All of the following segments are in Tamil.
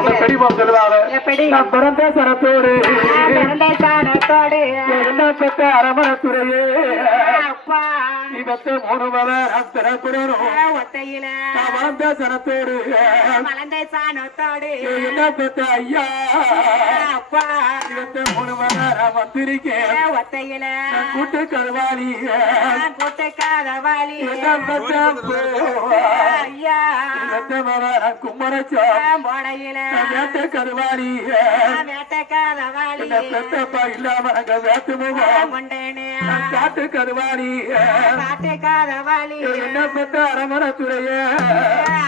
பெரியமா சொல்லுவாங்க நான் பிறந்த சனத்தோடு பிறந்த பெற்ற அரமணத்துறையே. பெற்ற மூணு நான் வளர்ந்த சனத்தோடு மலர்ந்த சாணத்தோடு என்ன பெற்ற ஐயா. அப்பா. பெற்ற மூணு மலர் வந்திருக்கேன் ஒத்தையில. நான் கூட்டு கருவாளி கூட்டுக்காத காட்டு கருவாளி. காட்டுக்காத வாலி என்ன பெற்ற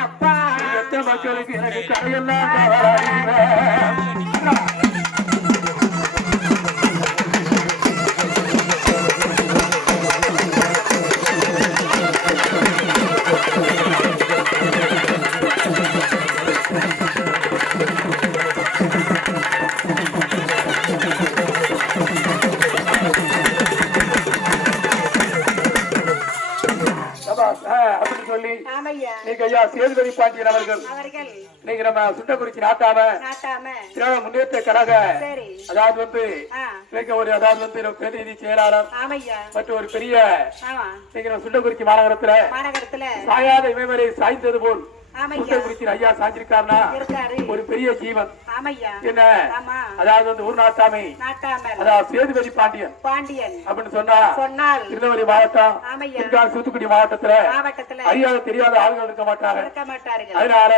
அப்பா. பெத்த மக்களுக்கு எனக்கு கரையெல்லாம் நீங்க ஐயா சேதுபதி பாண்டியன் அவர்கள். அவர்கள். நீங்க நம்ம சுண்டக்குறிச்சி நாட்டாம நாட்டாம. திராவிட முன்னேற்ற கழக அதாவது வந்து ஒரு அதாவது வந்து ஒரு பிரதிநிதி செயலாளர் மற்றும் ஒரு பெரிய நீங்க சுண்டக்குறிச்சி மாநகரத்துல மாநகரத்துல. சாயாத இமைவரை சாய்ந்தது போல் சுண்டக்குறிச்சி ஐயா சாஞ்சிருக்காருன்னா இருக்காரு. ஒரு பெரிய ஜீவன். என்ன? ஆமா. அதாவது வந்து ஒரு நாட்டாமை. நாட்டாமல். அதாவது சேதுபதி பாண்டியன். பாண்டியன். அப்படின்னு சொன்னா சொன்னால் திருநெல்வேலி மாவட்டம் தூத்துக்குடி மாவட்டத்துல அறியாத தெரியாத ஆளுகள் இருக்க மாட்டாங்க. அதனால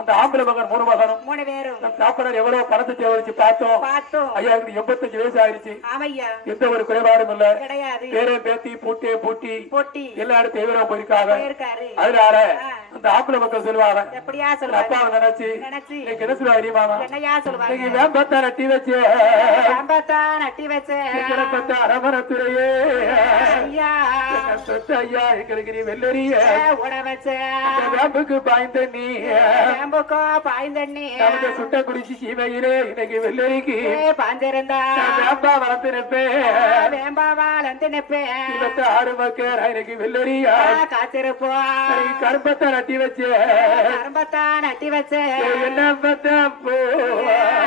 அந்த ஆம்பளை மகன் மூணு மகனும் தாப்பனர் எவ்வளவு பணத்தை சேவரிச்சு பார்த்தோம். பார்த்தோம். ஐயா எனக்கு எண்பத்தஞ்சு வயசு ஆயிடுச்சு. எந்த ஒரு குறைபாடும் இல்ல. பேரே பேத்தி பூட்டி பூட்டி போட்டி. எல்லா இடத்தையும் போயிருக்காங்க. இருக்காரு அதனால ஆ. அந்த ஆம்பளை மக்கள் சொல்லுவாங்க. எப்படியா சொல்லுவாங்க அப்பாவை நினைச்சு நினைச்சு. நீங்க என்ன சொல்லுவா தெரியுமாமா என்னையா சொல்லுவாங்க நீங்க வேம்பத்தா நட்டி வச்சு. சாம்பத்தான் நட்டி வச்ச. பெத்த அரமரத்துறையே. ஐயா. ஐயா எங்களுக்கு நீ வெள்ளரிய. உட வச்ச. வேம்புக்கு பாய்ந்த நீ. வேம்புக்கோ பாய்ந்தண்ணி நமக்கு சுட்ட குடிச்சு சீமையிலே இன்னைக்கு வெள்ளரிக்கு. பாஞ்சிருந்தா. வேம்பா வளர்த்து நிற்பேன். வேம்பாவால் வந்து நிப்பேன் பெத்த ஆறு மக்கள் எனக்கு வெள்ளரியா. காத்திருப்போம். எனக்கு நட்டி வச்சு. நட்டி வச்ச. என்ன பெத்த போ?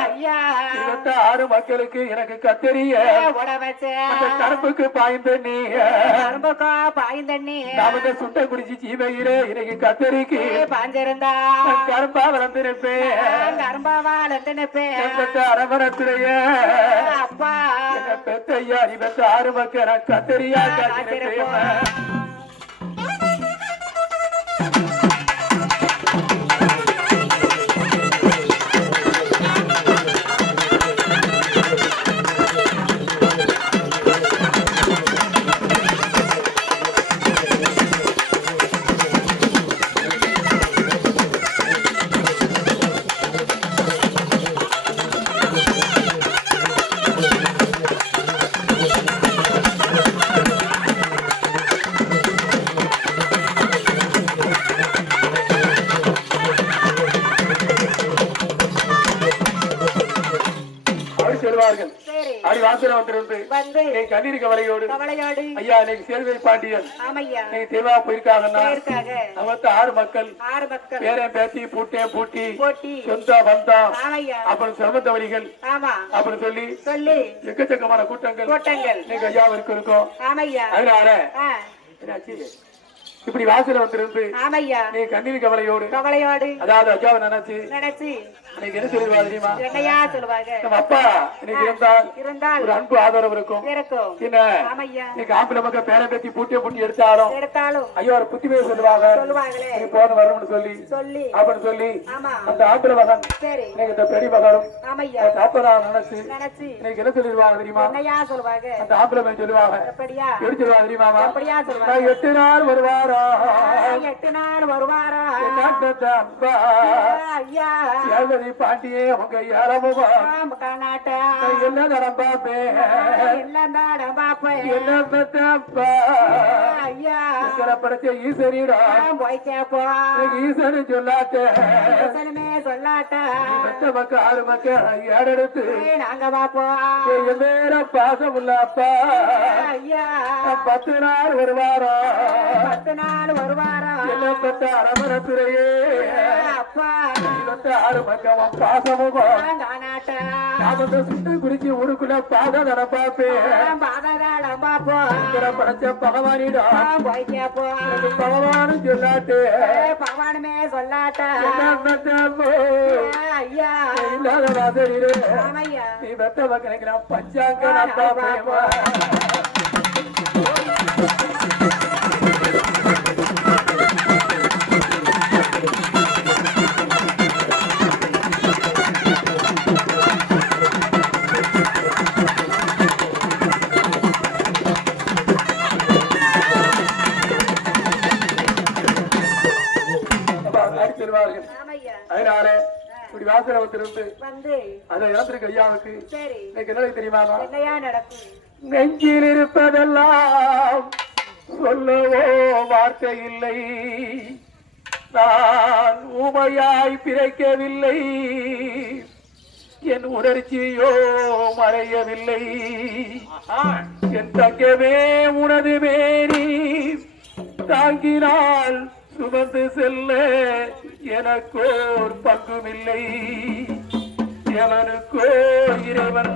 ஐயா. பெத்த ஆறு மக்களுக்கு எனக்கு கத்தரிய உட வச்ச. அந்த கருப்புக்கு பாய்ந்த நீ. கரும்புக்கோ பாய்ந்தண்ணி நமக்கு சுட்ட குடிச்சு சீமையிலே இன்னைக்கு கத்தரிக்கு பாஞ்சிருந்தா. கருப்பா வளர்த்து நிற்பேன். கரும்பாவால் வந்து நிப்பேன் பெத்த அரமரத்துறைய அப்பா. என்ன பெத்த ஐயா நீ பெத்த ஆறு மக்கள் கத்தரியா காட்டி சரி. அப்படி வாசல வந்திருந்து வந்து நீ கண்ணீர் கவலையோடு ஐயா இன்னைக்கு சேர்வை பாண்டியன். நீங்க தேவா போயிருக்காங்கன்னா நமக்கு ஆறு மக்கள். பேரன் பேத்தி பூட்டே பூட்டி. சொந்த ஆமையா. அப்புறம் சிரமத்த வழிகள். ஆமா. அப்படின்னு சொல்லி சொல்லி. எக்கச்சக்கமான கூட்டங்கள். கூட்டங்கள். இன்னைக்கு ஐயாவிற்கு இருக்கும் அதனால என்னாச்சு? இப்படி வாசல வந்திருந்து ஆமையா. நீ கண்ணீர் கவலையோடு கவலையோடு அதாவது ஐயாவை நினைச்சு நினைச்சு. இன்னைக்கு என்ன சொல்லுவா தெரியுமா? என்னையா சொல்லுவாங்க? நம்ம அப்பா இன்னைக்கு இருந்தால் இருந்தால் ஒரு அன்பு ஆதரவு இருக்கும். இருக்கும். என்ன? ஆமையா. இன்னைக்கு ஆம்பளை மக்கள் பேரன் பேத்தி பூட்டிய பூட்டி எடுத்தாலும் எடுத்தாலும் ஐயா ஒரு புத்தி பேர் சொல்லுவாங்க. சொல்லுவாங்களே. நீ போன வரணும்னு சொல்லி சொல்லி. அப்படின்னு சொல்லி ஆமா. அந்த ஆம்பளை மகன் சரி. இன்னைக்கு இந்த பெரிய மகனும் ஆமையா. தாப்பதா நினைச்சு நினைச்சு. இன்னைக்கு என்ன சொல்லிடுவாங்க தெரியுமா? என்னையா சொல்லுவாங்க? அந்த ஆம்பளை மகன் சொல்லுவாங்க. எப்படியா? எப்படி சொல்லுவாங்க தெரியுமாமா எப்படியா சொல்லுவாங்க? எட்டு நாள் வருவாரா எட்டு நாள் வருவாரா? அப்பா ஐயா. சேவதி பாண்டியே உங்க ஏழமுமா காணாட்டா என்ன எல்லாம் தாடம் பாப்பேன் என்ன அப்பா ஐயா. படைச்ச ஈசரிடா? போய் கேப்போம் ஈசனு சொல்லாட்டேன் சொன்னமே சொல்லாட்டா. பெத்த மக்கள் ஆறு மக்கள் ஏடெடுத்து நாங்க பாப்போம். என் மேல பாசம் ஐயா. பத்து நாள் வருவாரா? பத்து நாள் வருவாரா? என்ன பெத்த அரமரத்துறையே அப்பா. ஆறு பக்கம் பாசமுகம் வந்து சுட்டு குறிச்சி ஊருக்குள்ள பாத நடப்பாப்பேன் படைச்ச பகவானிடம் பகவானு சொல்லாட்டு. பகவானுமே சொல்லாட்ட? ஐயா. இல்லாத வாசலிலே. நீ வெத்த பக்கம் நான் பச்சாங்க அதனால இப்படி வாசல வந்திருந்து வந்து. அதை இழந்திருக்கு ஐயாவுக்கு சரி. இன்னைக்கு என்ன தெரியுமா நெஞ்சில் இருப்பதெல்லாம் சொல்லவோ வார்த்தை இல்லை. நான் ஊமையாய் பிறக்கவில்லை. என் உணர்ச்சியோ மறையவில்லை. என் தங்கமே உனது மேரி தாங்கினால் சுமந்து செல்ல எனக்கோர் பங்குமில்லை எவனுக்கோ இறைவன்